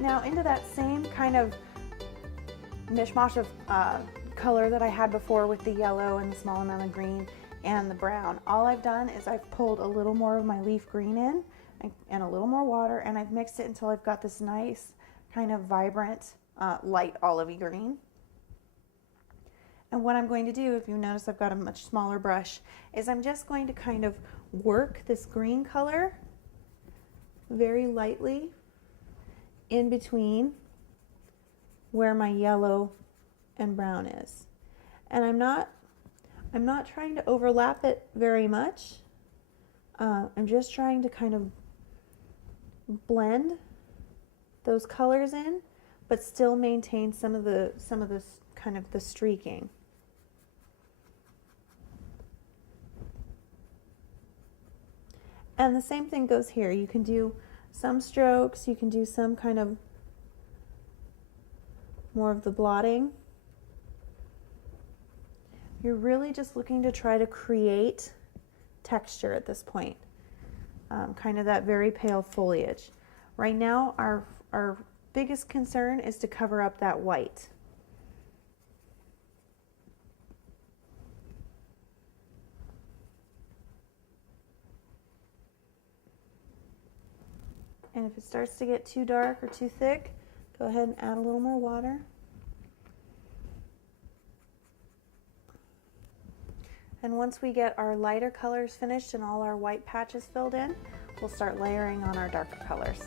Now into that same kind of mishmash of color that I had before with the yellow and the small amount of green and the brown, all I've done is I've pulled a little more of my leaf green in and a little more water, and I've mixed it until I've got this nice kind of vibrant light olivey green. And what I'm going to do, if you notice I've got a much smaller brush, is I'm just going to kind of work this green color very lightly in between where my yellow and brown is. And I'm not trying to overlap it very much. I'm just trying to kind of blend those colors in, but still maintain some of this kind of the streaking. And the same thing goes here. You can do some strokes, you can do some kind of more of the blotting. You're really just looking to try to create texture at this point, kind of that very pale foliage. Right now, our biggest concern is to cover up that white. And if it starts to get too dark or too thick, go ahead and add a little more water. And once we get our lighter colors finished and all our white patches filled in, we'll start layering on our darker colors.